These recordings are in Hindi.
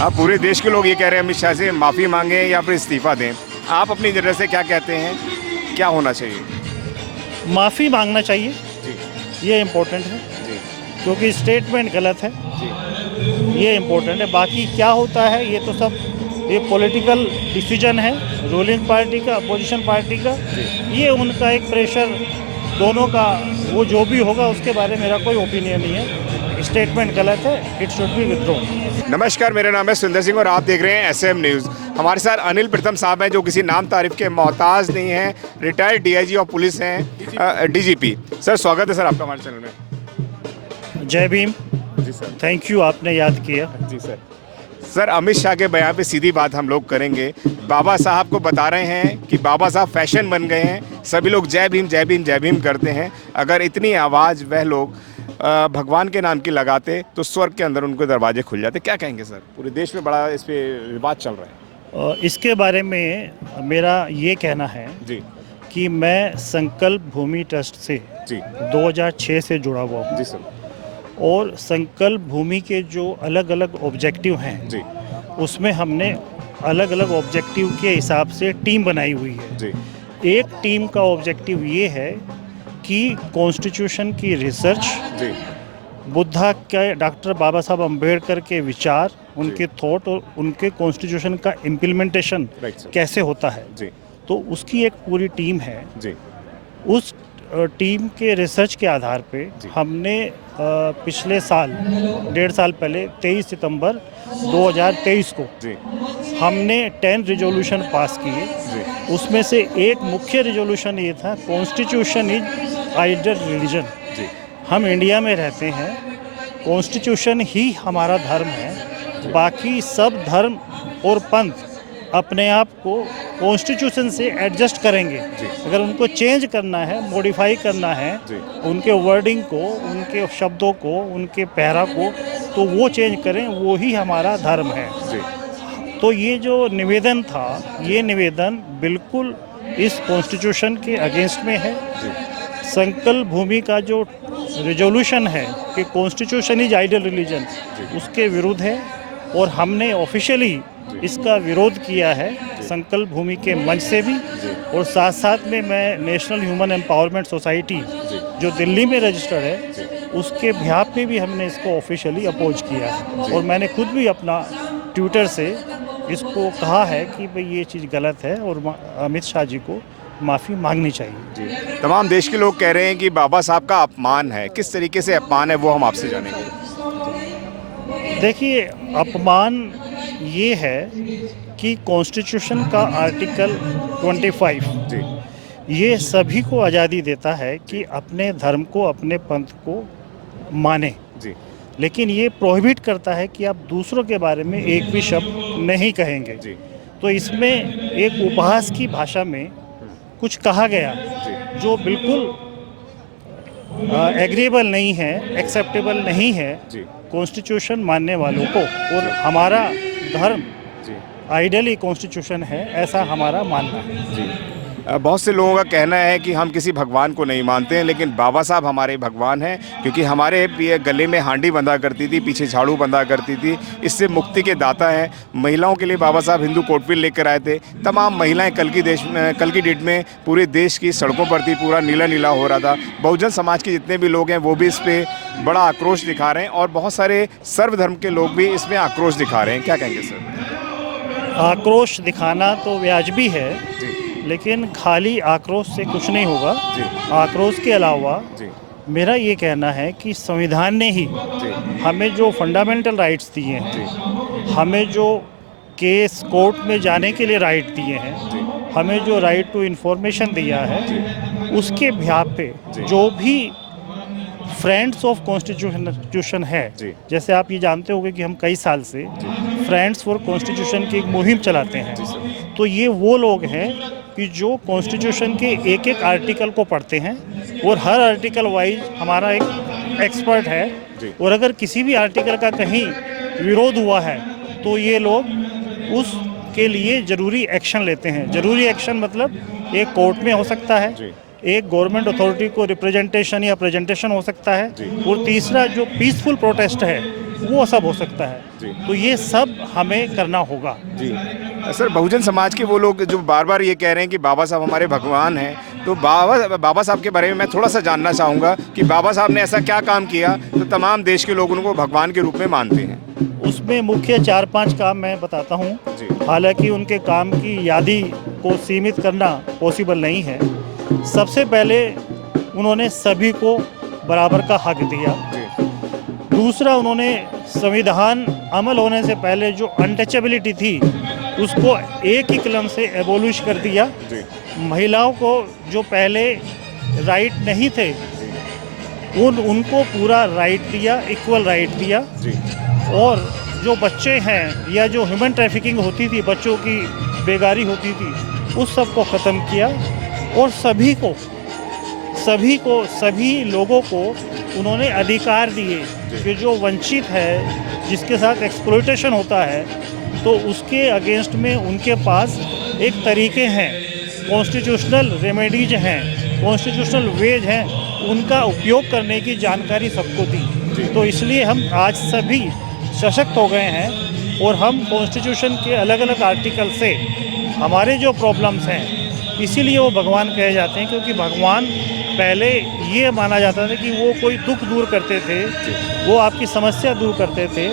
आप पूरे देश के लोग ये कह रहे हैं अमित शाह से माफ़ी मांगें या फिर इस्तीफा दें। आप अपनी नज़र से क्या कहते हैं, क्या होना चाहिए? माफ़ी मांगना चाहिए, जी ये इम्पोर्टेंट है, जी क्योंकि स्टेटमेंट गलत है, जी ये इम्पोर्टेंट है। बाकी क्या होता है ये तो सब ये पॉलिटिकल डिसीजन है, रूलिंग पार्टी का, अपोजिशन पार्टी का। ये उनका एक प्रेशर दोनों का, वो जो भी होगा उसके बारे में मेरा कोई ओपिनियन नहीं है। स्टेटमेंट गलत है, इट शुड बी विथड्रॉन। नमस्कार, मेरा नाम है सुंदर सिंह और आप देख रहे हैं एसएम न्यूज़। हमारे साथ अनिल प्रीतम साहब हैं जो किसी नाम तारीफ के मोहताज नहीं हैं, रिटायर्ड डीआईजी ऑफ पुलिस हैं, डीजीपी। सर स्वागत है सर आपका हमारे चैनल में। जय भीम। जी सर। थैंक यू, आपने याद किया। जी सर। सर अमित शाह के बयान पे सीधी बात हम लोग करेंगे। बाबा साहब को बता रहे हैं कि बाबा साहब फैशन बन गए हैं, सभी लोग जय भीम जय भीम जय भीम करते हैं। अगर इतनी आवाज़ वह लोग भगवान के नाम की लगाते तो स्वर्ग के अंदर उनके दरवाजे खुल जाते। क्या कहेंगे सर? पूरे देश में बड़ा इस पे विवाद चल रहा है। इसके बारे में मेरा ये कहना है जी कि मैं संकल्प भूमि ट्रस्ट से जी 2006 से जुड़ा हुआ हूँ जी सर। और संकल्प भूमि के जो अलग अलग ऑब्जेक्टिव हैं जी उसमें हमने अलग अलग ऑब्जेक्टिव के हिसाब से टीम बनाई हुई है। जी एक टीम का ऑब्जेक्टिव ये है कि कॉन्स्टिट्यूशन की रिसर्च, जी बुद्धा के, डॉक्टर बाबा साहब अम्बेडकर के विचार, उनके थॉट और उनके कॉन्स्टिट्यूशन का इम्प्लीमेंटेशन राइट सर। कैसे होता है, जी तो उसकी एक पूरी टीम है। जी उस टीम के रिसर्च के आधार पे जी। हमने पिछले साल, 1.5 साल पहले 23 सितंबर 2023 को जी हमने 10 रिजोल्यूशन पास किए। जी उसमें से एक मुख्य रिजोल्यूशन ये था, कॉन्स्टिट्यूशन इज आइडल रिलीजन। जी हम इंडिया में रहते हैं, कॉन्स्टिट्यूशन ही हमारा धर्म है, बाकी सब धर्म और पंथ अपने आप को कॉन्स्टिट्यूशन से एडजस्ट करेंगे। अगर उनको चेंज करना है, मॉडिफाई करना है, उनके वर्डिंग को, उनके शब्दों को, उनके पैरा को, तो वो चेंज करें, वो ही हमारा धर्म है। जी तो ये जो निवेदन था, ये निवेदन बिल्कुल इस कॉन्स्टिट्यूशन के अगेंस्ट में है। संकल्प भूमि का जो रिजोल्यूशन है कि कॉन्स्टिट्यूशन इज आइडल रिलीजन, उसके विरुद्ध है और हमने ऑफिशियली इसका विरोध किया है संकल्प भूमि के मंच से भी। और साथ साथ में मैं नेशनल ह्यूमन एम्पावरमेंट सोसाइटी जो दिल्ली में रजिस्टर्ड है, उसके बिहाफ पे भी हमने इसको ऑफिशियली अपोज किया है। और मैंने खुद भी अपना ट्विटर से इसको कहा है कि भाई ये चीज़ गलत है और अमित शाह जी को माफ़ी मांगनी चाहिए। जी। तमाम देश के लोग कह रहे हैं कि बाबा साहब का अपमान है। किस तरीके से अपमान है वो हम आपसे जानेंगे। देखिए, अपमान ये है कि कॉन्स्टिट्यूशन का आर्टिकल 25 जी ये सभी को आज़ादी देता है कि अपने धर्म को, अपने पंथ को माने, जी लेकिन ये प्रोहिबिट करता है कि आप दूसरों के बारे में एक भी शब्द नहीं कहेंगे। जी तो इसमें एक उपहास की भाषा में कुछ कहा गया जो बिल्कुल एग्रीएबल नहीं है, एक्सेप्टेबल नहीं है जी कॉन्स्टिट्यूशन मानने वालों को। और हमारा धर्म जी आइडियली कॉन्स्टिट्यूशन है, ऐसा हमारा मानना है। जी। बहुत से लोगों का कहना है कि हम किसी भगवान को नहीं मानते हैं, लेकिन बाबा साहब हमारे भगवान हैं, क्योंकि हमारे गले में हांडी बंधा करती थी, पीछे झाड़ू बंधा करती थी। इससे मुक्ति के दाता हैं। महिलाओं के लिए बाबा साहब हिंदू कोड बिल लेकर आए थे। तमाम महिलाएं कल की डेट में पूरे देश की सड़कों पर थी, पूरा नीला नीला हो रहा था। बहुजन समाज के जितने भी लोग हैं वो भी इस पर बड़ा आक्रोश दिखा रहे हैं और बहुत सारे सर्वधर्म के लोग भी इसमें आक्रोश दिखा रहे हैं। क्या कहेंगे सर? आक्रोश दिखाना तो वाजिबी है, जी लेकिन खाली आक्रोश से कुछ नहीं होगा। जी आक्रोश के अलावा जी मेरा ये कहना है कि संविधान ने ही जी हमें जो फंडामेंटल राइट्स दिए हैं, हमें जो केस कोर्ट में जाने के लिए राइट दिए हैं, हमें जो राइट टू इन्फॉर्मेशन दिया है, उसके बिहाफ पे जो भी फ्रेंड्स ऑफ कॉन्स्टिट्यूशन है, जैसे आप ये जानते होंगे कि हम कई साल से फ्रेंड्स फॉर कॉन्स्टिट्यूशन की एक मुहिम चलाते हैं। तो ये वो लोग हैं कि जो कॉन्स्टिट्यूशन के एक एक आर्टिकल को पढ़ते हैं और हर आर्टिकल वाइज हमारा एक एक्सपर्ट है। और अगर किसी भी आर्टिकल का कहीं विरोध हुआ है तो ये लोग उसके लिए ज़रूरी एक्शन लेते हैं। ज़रूरी एक्शन मतलब एक कोर्ट में हो सकता है, एक गवर्नमेंट अथॉरिटी को रिप्रेजेंटेशन या प्रेजेंटेशन हो सकता है, और तीसरा जो पीसफुल प्रोटेस्ट है वो सब हो सकता है। तो ये सब हमें करना होगा। जी सर, बहुजन समाज के वो लोग जो बार बार ये कह रहे हैं कि बाबा साहब हमारे भगवान हैं, तो बाबा साहब के बारे में मैं थोड़ा सा जानना चाहूँगा कि बाबा साहब ने ऐसा क्या काम किया तो तमाम देश के लोग उनको भगवान के रूप में मानते हैं। उसमें मुख्य 4-5 काम मैं बताता हूँ। हालांकि उनके काम की यादी को सीमित करना पॉसिबल नहीं है। सबसे पहले उन्होंने सभी को बराबर का हक दिया। दूसरा, उन्होंने संविधान अमल होने से पहले जो अनटचेबिलिटी थी उसको एक ही कलम से एबोलिश कर दिया। महिलाओं को जो पहले राइट नहीं थे उनको पूरा राइट दिया, इक्वल राइट दिया। और जो बच्चे हैं या जो ह्यूमन ट्रैफिकिंग होती थी, बच्चों की बेगारी होती थी, उस सब को ख़त्म किया। और सभी लोगों को उन्होंने अधिकार दिए कि जो वंचित है, जिसके साथ एक्सप्लॉयटेशन होता है, तो उसके अगेंस्ट में उनके पास एक तरीके हैं, कॉन्स्टिट्यूशनल रेमेडीज हैं, कॉन्स्टिट्यूशनल वेज हैं, उनका उपयोग करने की जानकारी सबको दी। तो इसलिए हम आज सभी सशक्त हो गए हैं और हम कॉन्स्टिट्यूशन के अलग अलग आर्टिकल से हमारे जो प्रॉब्लम्स हैं, इसीलिए वो भगवान कहे जाते हैं, क्योंकि भगवान पहले ये माना जाता था कि वो कोई दुख दूर करते थे, वो आपकी समस्या दूर करते थे।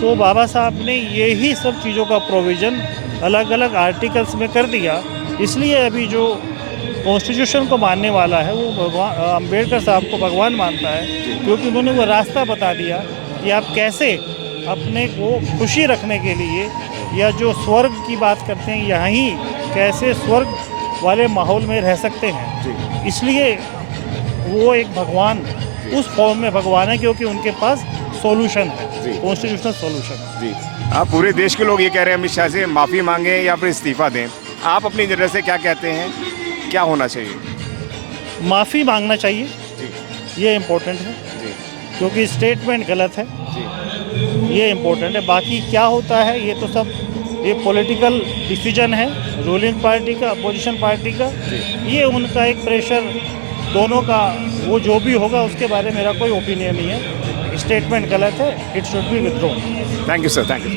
तो बाबा साहब ने यही सब चीज़ों का प्रोविज़न अलग अलग आर्टिकल्स में कर दिया। इसलिए अभी जो कॉन्स्टिट्यूशन को मानने वाला है वो भगवान अम्बेडकर साहब को भगवान मानता है, क्योंकि उन्होंने वो रास्ता बता दिया कि आप कैसे अपने को खुशी रखने के लिए, या जो स्वर्ग की बात करते हैं, यहीं कैसे स्वर्ग वाले माहौल में रह सकते हैं। इसलिए वो एक भगवान उस फॉर्म में भगवान है क्योंकि उनके पास सॉल्यूशन है, कॉन्स्टिट्यूशनल सॉल्यूशन। जी, आप पूरे देश के लोग ये कह रहे हैं अमित शाह से माफ़ी मांगें या फिर इस्तीफा दें, आप अपनी नज़र से क्या कहते हैं, क्या होना चाहिए? माफ़ी मांगना चाहिए, ये इम्पोर्टेंट है, क्योंकि स्टेटमेंट गलत है, ये इम्पोर्टेंट है। बाकी क्या होता है ये तो सब ये पॉलिटिकल डिसीजन है, रूलिंग पार्टी का, अपोजिशन पार्टी का, ये उनका एक प्रेशर, दोनों का, वो जो भी होगा उसके बारे में मेरा कोई ओपिनियन नहीं है। स्टेटमेंट गलत है, it should be withdrawn. Thank you sir, thank you.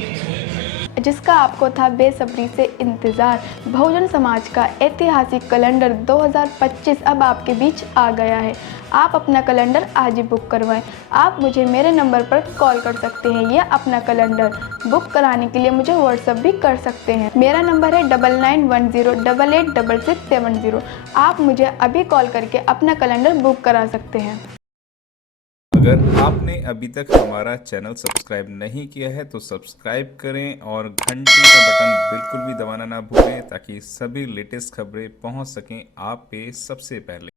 जिसका आपको था बेसब्री से इंतज़ार, बहुजन समाज का ऐतिहासिक कैलेंडर 2025 अब आपके बीच आ गया है। आप अपना कैलेंडर आज ही बुक करवाएं। आप मुझे मेरे नंबर पर कॉल कर सकते हैं या अपना कैलेंडर बुक कराने के लिए मुझे व्हाट्सअप भी कर सकते हैं। मेरा नंबर है 9910886670। आप मुझे अभी कॉल करके अपना कैलेंडर बुक करा सकते हैं। अगर आपने अभी तक हमारा चैनल सब्सक्राइब नहीं किया है तो सब्सक्राइब करें और घंटी का बटन बिल्कुल भी दबाना ना भूलें, ताकि सभी लेटेस्ट खबरें पहुंच सकें आप पे सबसे पहले।